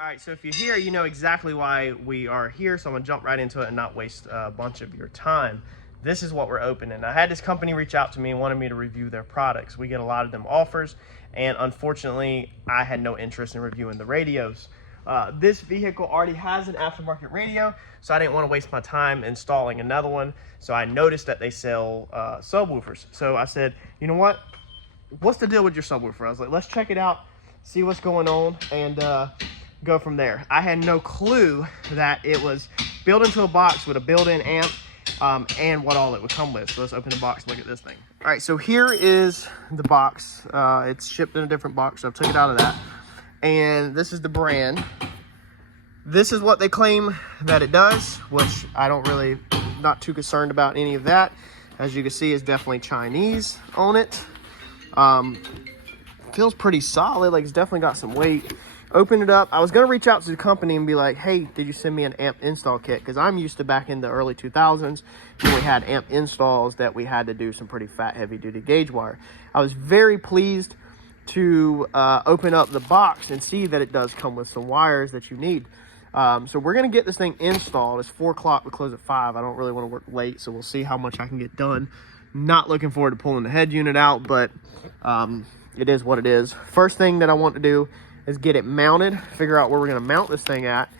All right, so if you're here, you know exactly why we are here, so I'm gonna jump right into it and not waste a bunch of your time. This is what we're opening. I had this company reach out to me and wanted me to review their products. We get a lot of them offers, and unfortunately, I had no interest in reviewing the radios. This vehicle already has an aftermarket radio, so I didn't want to waste my time installing another one. So I noticed that they sell subwoofers. So I said, you know what? What's the deal with your subwoofer? I was like, let's check it out, see what's going on, and go from there. I had no clue that it was built into a box with a built-in amp and what all it would come with. So let's open the box and look at this thing. All right, so here is the box. It's shipped in a different box, so I've took it out of that. And this is the brand. This is what they claim that it does, which I don't really, not too concerned about any of that. As you can see, it's definitely Chinese on it. Feels pretty solid, like it's definitely got some weight. Open it up. I was gonna reach out to the company and be like, hey, did you send me an amp install kit? Because I'm used to back in the early 2000s when we had amp installs that we had to do some pretty fat, heavy duty gauge wire. I was very pleased to open up the box and see that it does come with some wires that you need. So we're gonna get this thing installed. It's 4 o'clock, we close at 5. I don't really want to work late, so we'll see how much I can get done. Not looking forward to pulling the head unit out, but it is what it is. First thing that I want to do is get it mounted, figure out where we're gonna mount this thing at,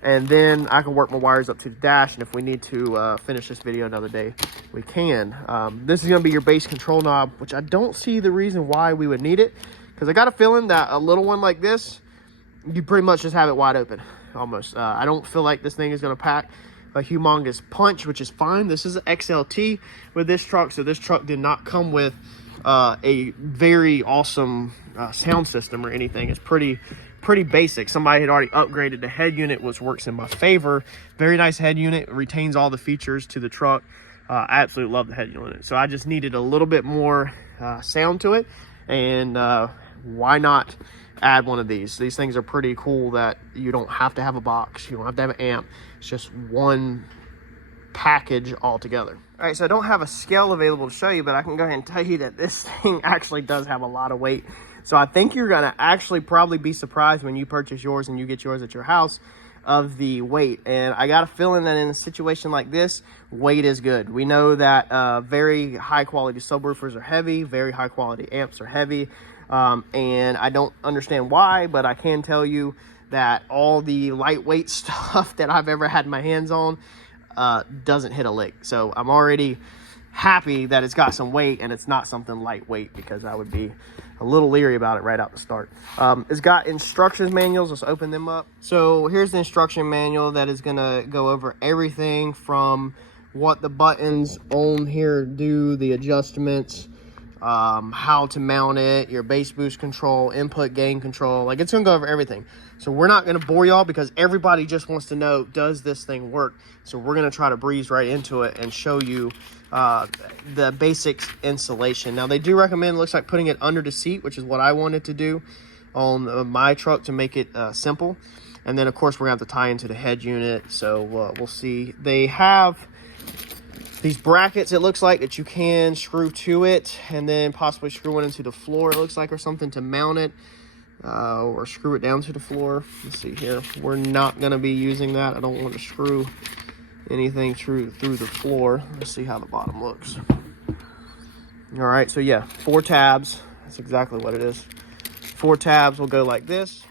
and then I can work my wires up to the dash, and if we need to finish this video another day, we can. This is gonna be your base control knob, which I don't see the reason why we would need it, because I got a feeling that a little one like this, you pretty much just have it wide open, almost. I don't feel like this thing is gonna pack a humongous punch, which is fine. This is an XLT with this truck, so this truck did not come with a very awesome sound system or anything. It's pretty basic. Somebody had already upgraded the head unit, which works in my favor. Very nice head unit, retains all the features to the truck. I absolutely love the head unit. So I just needed a little bit more sound to it, and why not add one of these? These things are pretty cool that you don't have to have a box, you don't have to have an amp. It's just one package altogether. All right, so I don't have a scale available to show you, but I can go ahead and tell you that this thing actually does have a lot of weight. So I think you're gonna actually probably be surprised when you purchase yours and you get yours at your house of the weight. And I got a feeling that in a situation like this, weight is good. We know that very high quality subwoofers are heavy, very high quality amps are heavy. And I don't understand why, but I can tell you that all the lightweight stuff that I've ever had my hands on doesn't hit a lick. So I'm already happy that it's got some weight and it's not something lightweight, because I would be a little leery about it right out the start. It's got instructions manuals. Let's open them up. So here's the instruction manual that is gonna go over everything from what the buttons on here do, the adjustments, how to mount it, your bass boost control, input gain control. Like, it's gonna go over everything. So we're not gonna bore y'all, because everybody just wants to know, does this thing work? So we're gonna try to breeze right into it and show you the basics installation. Now, they do recommend, looks like, putting it under the seat, which is what I wanted to do on my truck to make it simple. And then of course we're gonna have to tie into the head unit, so we'll see. They have these brackets, it looks like, that you can screw to it and then possibly screw one into the floor, it looks like, or something, to mount it, or screw it down to the floor. Let's see here. We're not going to be using that. I don't want to screw anything through the floor. Let's see how the bottom looks. All right, so yeah, 4 tabs. That's exactly what it is. 4 tabs will go like this.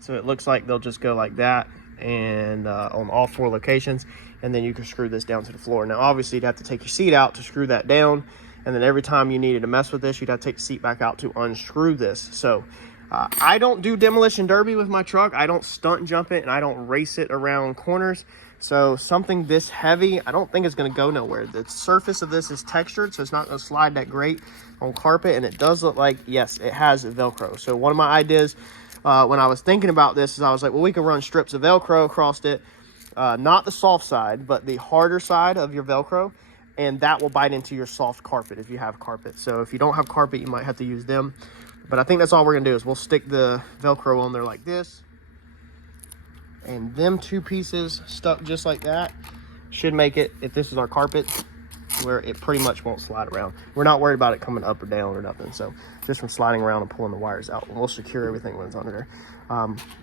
So it looks like they'll just go like that, and on all 4 locations, and then you can screw this down to the floor. Now obviously you'd have to take your seat out to screw that down, and then every time you needed to mess with this, you'd have to take the seat back out to unscrew this. So I don't do demolition derby with my truck. I don't stunt jump it, and I don't race it around corners. So something this heavy, I don't think it's going to go nowhere. The surface of this is textured, so it's not going to slide that great on carpet, and it does look like, yes, it has Velcro. So one of my ideas when I was thinking about this is I was like, well, we could run strips of Velcro across it, not the soft side, but the harder side of your Velcro, and that will bite into your soft carpet if you have carpet. So if you don't have carpet, you might have to use them. But I think that's all we're gonna do is we'll stick the Velcro on there like this, and them 2 pieces stuck just like that should make it, if this is our carpet, where it pretty much won't slide around. We're not worried about it coming up or down or nothing. So just from sliding around and pulling the wires out, and we'll secure everything when it's under there.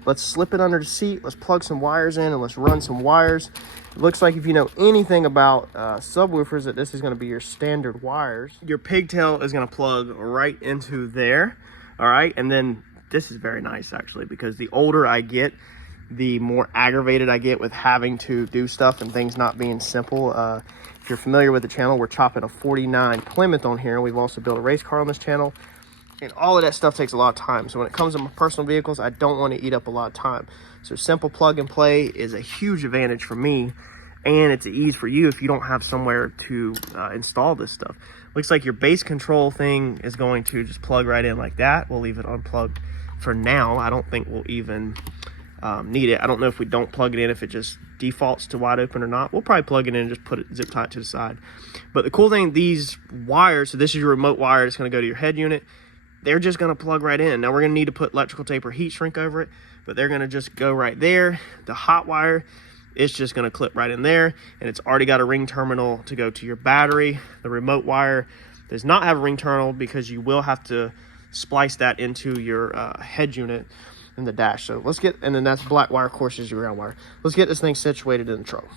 Let's slip it under the seat. Let's plug some wires in and let's run some wires. It looks like if you know anything about subwoofers, that this is going to be your standard wires. Your pigtail is going to plug right into there. All right. And then this is very nice actually, because the older I get, the more aggravated I get with having to do stuff and things not being simple. If you're familiar with the channel, we're chopping a 49 Plymouth on here. We've also built a race car on this channel. And all of that stuff takes a lot of time. So when it comes to my personal vehicles, I don't want to eat up a lot of time. So simple plug and play is a huge advantage for me. And it's an ease for you if you don't have somewhere to install this stuff. Looks like your base control thing is going to just plug right in like that. We'll leave it unplugged for now. I don't think we'll even need it. I don't know if we don't plug it in, if it just defaults to wide open or not. We'll probably plug it in and just put it, zip tie it to the side. But the cool thing, these wires, so this is your remote wire. It's going to go to your head unit. They're just going to plug right in. Now we're going to need to put electrical tape or heat shrink over it, but they're going to just go right there. The hot wire, it's just going to clip right in there, and it's already got a ring terminal to go to your battery. The remote wire does not have a ring terminal because you will have to splice that into your head unit in the dash. So let's get, and then that's black wire, of course, is your ground wire. Let's get this thing situated in the trunk.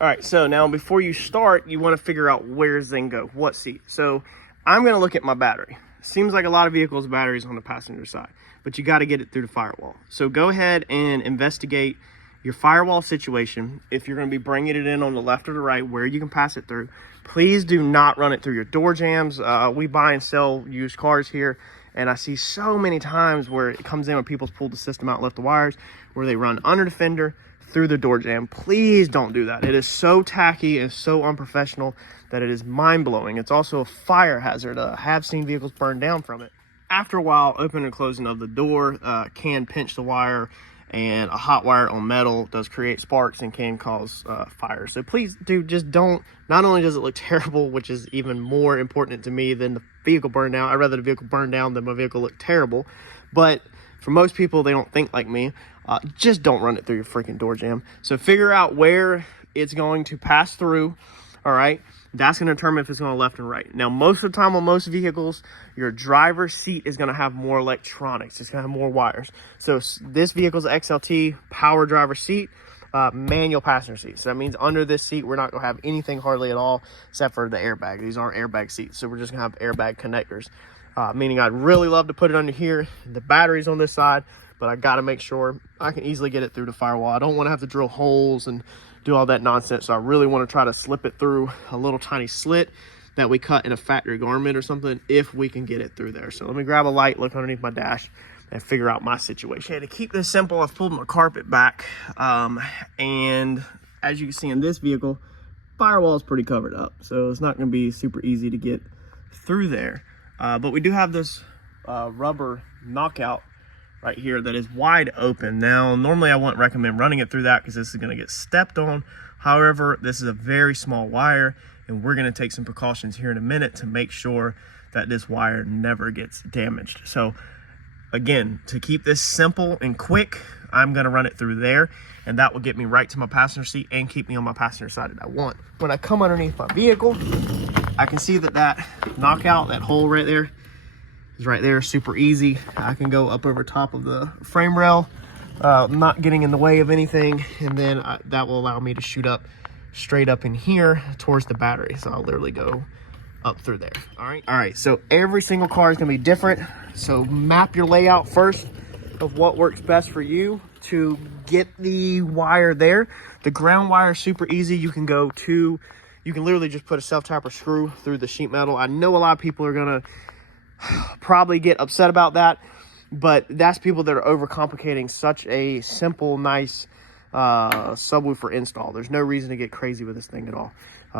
All right, so now before you start, you want to figure out where's this thing go, what seat. So I'm going to look at my battery. Seems like a lot of vehicles' batteries on the passenger side, but you got to get it through the firewall. So go ahead and investigate your firewall situation. If you're going to be bringing it in on the left or the right, where you can pass it through, please do not run it through your door jambs. We buy and sell used cars here, and I see so many times where it comes in when people's pulled the system out and left the wires, where they run under the fender through the door jamb. Please don't do that. It is so tacky and so unprofessional that it is mind-blowing. It's also a fire hazard. I have seen vehicles burn down from it. After a while, opening and closing of the door can pinch the wire, and a hot wire on metal does create sparks and can cause fire. So please do, just don't. Not only does it look terrible, which is even more important to me than the vehicle burn down. I'd rather the vehicle burn down than my vehicle look terrible. But for most people, they don't think like me. Just don't run it through your freaking door jamb. So figure out where it's going to pass through. All right, that's going to determine if it's going left and right. Now, most of the time on most vehicles, your driver's seat is going to have more electronics. It's going to have more wires. So this vehicle's XLT power driver seat, manual passenger seat. So that means under this seat, we're not going to have anything hardly at all except for the airbag. These aren't airbag seats, so we're just going to have airbag connectors. Meaning I'd really love to put it under here. The battery's on this side, but I got to make sure I can easily get it through the firewall. I don't want to have to drill holes and do all that nonsense. So I really want to try to slip it through a little tiny slit that we cut in a factory garment or something, if we can get it through there. So let me grab a light, look underneath my dash, and figure out my situation. Okay, to keep this simple, I've pulled my carpet back. And as you can see in this vehicle, firewall is pretty covered up. So it's not going to be super easy to get through there. But we do have this rubber knockout right here that is wide open. Now, normally I wouldn't recommend running it through that because this is going to get stepped on. However, this is a very small wire, and we're going to take some precautions here in a minute to make sure that this wire never gets damaged. So again, to keep this simple and quick, I'm going to run it through there, and that will get me right to my passenger seat and keep me on my passenger side that I want. When I come underneath my vehicle, I can see that knockout, that hole right there, is right there, super easy. I can go up over top of the frame rail, not getting in the way of anything, and then that will allow me to shoot up straight up in here towards the battery. So I'll literally go up through there. All right, so every single car is gonna be different. So map your layout first of what works best for you to get the wire there. The ground wire is super easy. You can literally just put a self-tapper screw through the sheet metal. I know a lot of people are gonna probably get upset about that, but that's people that are overcomplicating such a simple, nice subwoofer install. There's no reason to get crazy with this thing at all.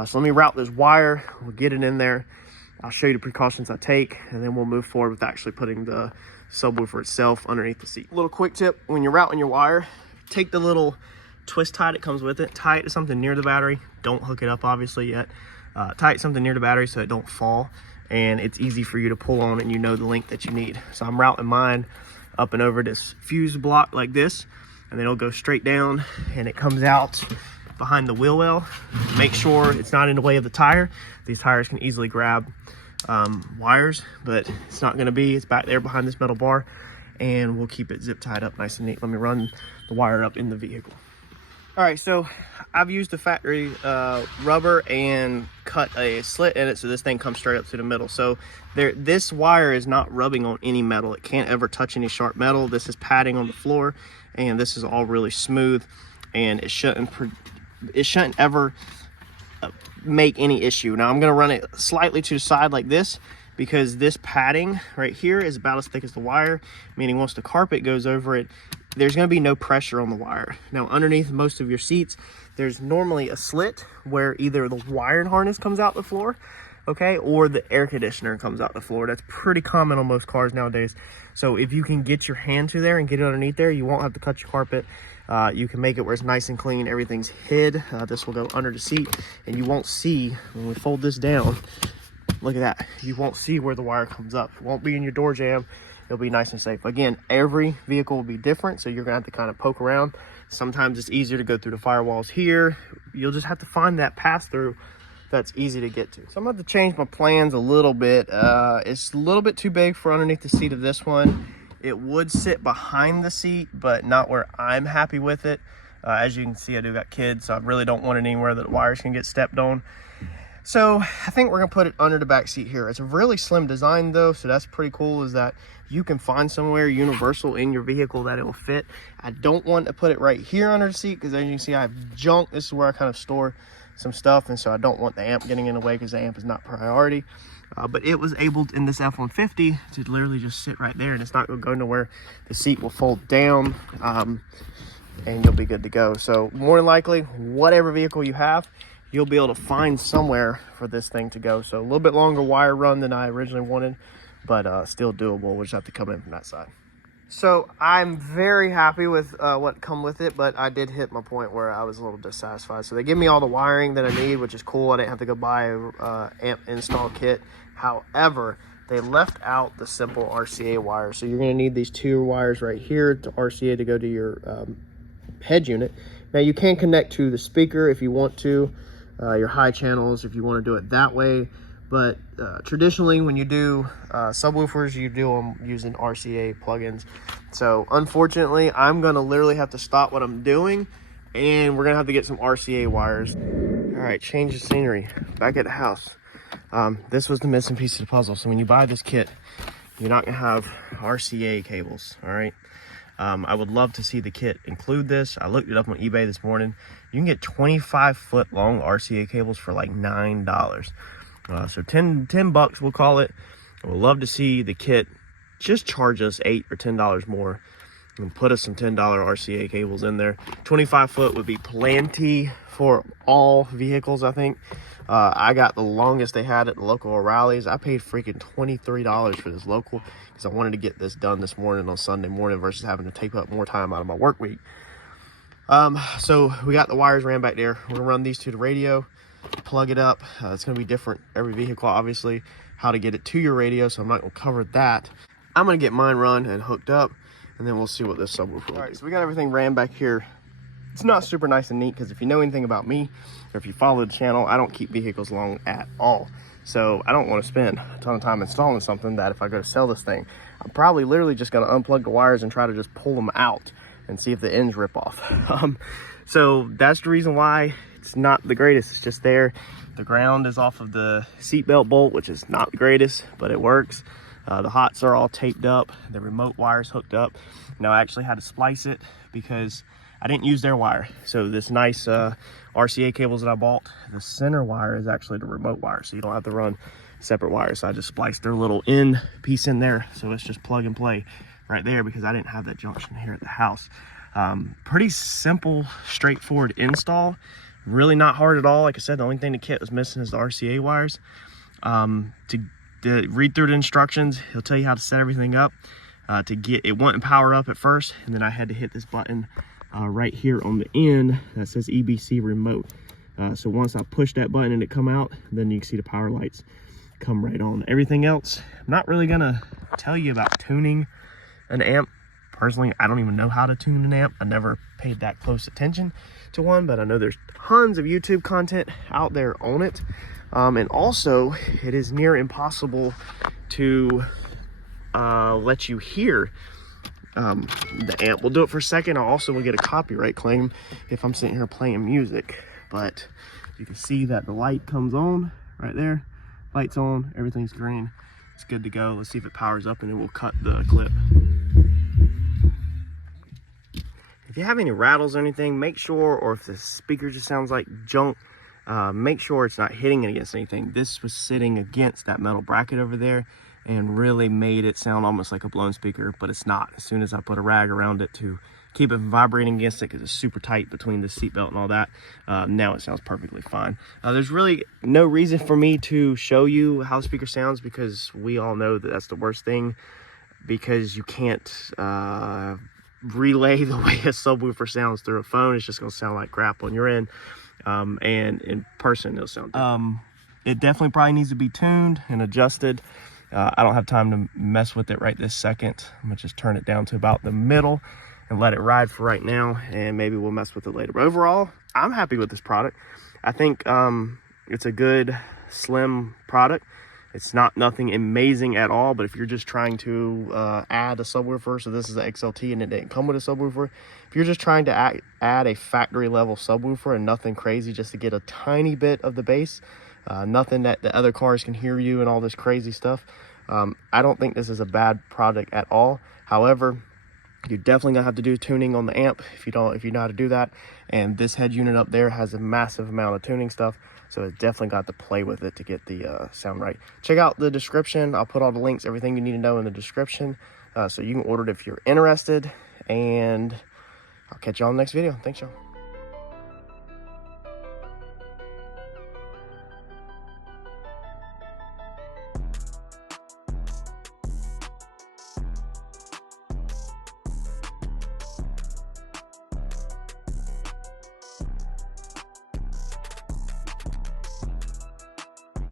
So let me route this wire, we'll get it in there, I'll show you the precautions I take, and then we'll move forward with actually putting the subwoofer itself underneath the seat. Little quick tip, when you're routing your wire, take the little twist tie that comes with it, tie it to something near the battery. Don't hook it up obviously yet. Tie it to something near the battery so it don't fall, and it's easy for you to pull on, and you know the length that you need. So I'm routing mine up and over this fuse block like this, and then it'll go straight down, and it comes out behind the wheel well. Make sure it's not in the way of the tire. These tires can easily grab wires, but it's not going to be. It's back there behind this metal bar, and we'll keep it zip tied up nice and neat. Let me run the wire up in the vehicle. All right, so I've used the factory rubber and cut a slit in it so this thing comes straight up through the middle. So this wire is not rubbing on any metal. It can't ever touch any sharp metal. This is padding on the floor, and this is all really smooth, and it shouldn't ever make any issue. Now I'm gonna run it slightly to the side like this, because this padding right here is about as thick as the wire, meaning once the carpet goes over it, there's going to be no pressure on the wire. Now underneath most of your seats, there's normally a slit where either the wiring harness comes out the floor, okay, or the air conditioner comes out the floor. That's pretty common on most cars nowadays. So if you can get your hand to there and get it underneath there, you won't have to cut your carpet. You can make it where it's nice and clean, everything's hid. This will go under the seat, and you won't see, when we fold this down, look at that, you won't see where the wire comes up. It won't be in your door jamb. It'll be nice and safe. Again, every vehicle will be different, so you're gonna have to kind of poke around. Sometimes it's easier to go through the firewalls here. You'll just have to find that pass through that's easy to get to. So I'm going to change my plans a little bit. It's a little bit too big for underneath the seat of this one. It would sit behind the seat, but not where I'm happy with it. As you can see, I do got kids, so I really don't want it anywhere that wires can get stepped on. So I think we're gonna put it under the back seat here. It's a really slim design though, so that's pretty cool, is that you can find somewhere universal in your vehicle that it will fit. I don't want to put it right here under the seat, because as you can see, I have junk. This is where I kind of store some stuff, and so I don't want the amp getting in the way, because the amp is not priority. But it was able in this F-150 to literally just sit right there, and it's not gonna go nowhere. The seat will fold down, and you'll be good to go. So more than likely, whatever vehicle you have, you'll be able to find somewhere for this thing to go. So a little bit longer wire run than I originally wanted, but still doable. We'll just have to come in from that side. So I'm very happy with what come with it, but I did hit my point where I was a little dissatisfied. So they give me all the wiring that I need, which is cool. I didn't have to go buy a amp install kit. However, they left out the simple RCA wire. So you're gonna need these two wires right here to RCA to go to your head unit. Now you can connect to the speaker if you want to, your high channels if you want to do it that way, but traditionally when you do subwoofers, you do them using RCA plugins. So unfortunately, I'm gonna literally have to stop what I'm doing, and we're gonna have to get some RCA wires. All right, change of scenery. Back at the house. This was the missing piece of the puzzle. So when you buy this kit, you're not gonna have RCA cables, all right? I would love to see the kit include this. I looked it up on eBay this morning. You can get 25-foot long RCA cables for like $9. So 10 bucks, we'll call it. I would love to see the kit just charge us $8 or $10 more and put us some $10 RCA cables in there. 25-foot would be plenty for all vehicles, I think. I got the longest they had at the local O'Reilly's. I paid freaking $23 for this local, because I wanted to get this done this morning on Sunday morning versus having to take up more time out of my work week. So we got the wires ran back there. We're gonna run these to the radio, plug it up. It's gonna be different every vehicle, obviously, how to get it to your radio, so I'm not gonna cover that. I'm gonna get mine run and hooked up, and then we'll see what this subwoofer will do. All right, so we got everything ran back here. It's not super nice and neat, because if you know anything about me, or if you follow the channel, I don't keep vehicles long at all. So I don't want to spend a ton of time installing something that if I go to sell this thing, I'm probably literally just going to unplug the wires and try to just pull them out and see if the ends rip off. So that's the reason why it's not the greatest. It's just there. The ground is off of the seatbelt bolt, which is not the greatest, but it works. The hots are all taped up. The remote wire's hooked up. Now I actually had to splice it because I didn't use their wire. So this nice RCA cables that I bought, the center wire is actually the remote wire, so you don't have to run separate wires. So I just spliced their little end piece in there, so it's just plug and play right there, because I didn't have that junction here at the house. Pretty simple, straightforward install. Really not hard at all. Like I said, the only thing the kit was missing is the RCA wires. To read through the instructions, he'll tell you how to set everything up. To get it wouldn't power up at first, and then I had to hit this button right here on the end that says EBC remote. So once I push that button and it come out, then you can see the power lights come right on. Everything else, I'm not really gonna tell you about tuning an amp Personally, I don't even know how to tune an amp. I never paid that close attention to one, but I know there's tons of YouTube content out there on it. And also, it is near impossible to let you hear the amp. We'll do it for a second. I also will get a copyright claim if I'm sitting here playing music. But you can see that the light comes on right there. Light's on, everything's green. It's good to go. Let's see if it powers up and then we'll cut the clip. If you have any rattles or anything, make sure, or if the speaker just sounds like junk, make sure it's not hitting it against anything. This was sitting against that metal bracket over there and really made it sound almost like a blown speaker, but it's not. As soon as I put a rag around it to keep it from vibrating against it, because it's super tight between the seatbelt and all that, now it sounds perfectly fine. There's really no reason for me to show you how the speaker sounds, because we all know that that's the worst thing, because you can't relay the way a subwoofer sounds through a phone. It's just going to sound like crap on your end, and in person it'll sound good. It definitely probably needs to be tuned and adjusted. I don't have time to mess with it right this second. I'm gonna just turn it down to about the middle and let it ride for right now, and maybe we'll mess with it later. But overall, I'm happy with this product. I think it's a good, slim product. It's not nothing amazing at all, but if you're just trying to add a subwoofer, so this is an XLT and it didn't come with a subwoofer. If you're just trying to add a factory level subwoofer and nothing crazy, just to get a tiny bit of the bass, nothing that the other cars can hear you and all this crazy stuff, I don't think this is a bad product at all. However, you're definitely gonna have to do tuning on the amp if you know how to do that. And this head unit up there has a massive amount of tuning stuff, so it's definitely got to play with it to get the sound right. Check out the description. I'll put all the links, everything you need to know in the description, so you can order it if you're interested. And I'll catch y'all in the next video. Thanks, y'all.